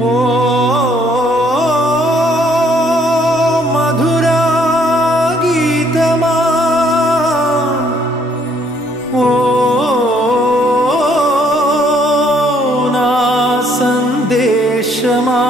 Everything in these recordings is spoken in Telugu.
ఓ మధురా గీతమా ఓ నా సందేశమా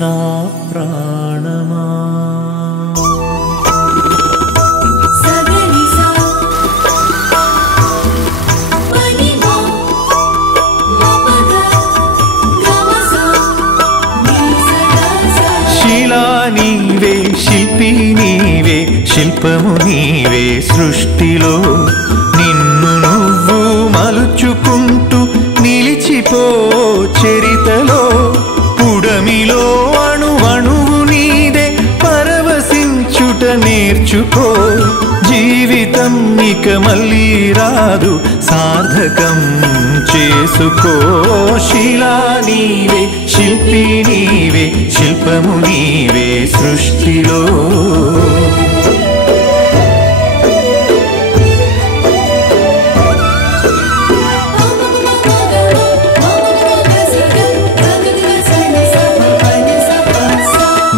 నా ప్రాణమా శిలా నీవే శిల్పి నీవే శిల్పము నీవే సృష్టిలో నిన్ను నువ్వు మలుచుకుంటూ నిలిచిపో చరితలో పుడమిలో అణువణువు నీదే పరవశించుట నేర్చుకో జీవితం ఇక మళ్ళీ రాదు సార్థకం చేసుకో శిలా నీవే శిల్పి నీవే శిల్పము నీవే సృష్టిలో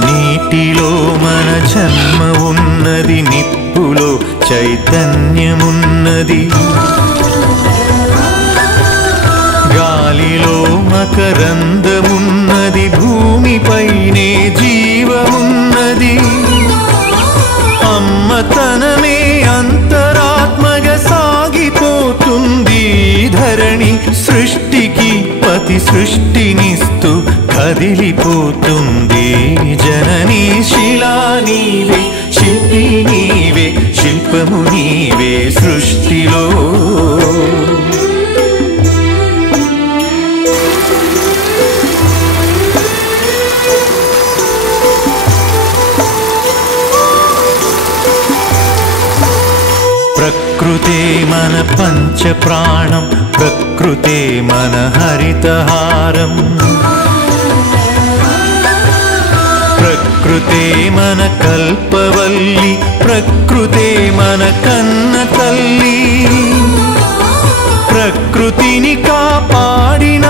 నీటిలో మన జన్మ ఉన్నది నిప్పులో చైతన్యమున్నది గాలిలో మకరందమున్నది భూమిపైనే జీవమున్నది అమ్మతనమే అంతరాత్మగా సాగిపోతుంది ధరణి సృష్టికి పతి సృష్టినిస్తూ కదిలిపోతుంది జననీ శిలా నీవే శిల్పి నీవే శిల్పము నీవే సృష్టిలో ప్రకృతే మన పంచ ప్రాణం ప్రకృతే మన హరితహారం ప్రకృతే మన కల్పవల్లి ప్రకృతే మన కన్న తల్లి ప్రకృతిని కాపాడిన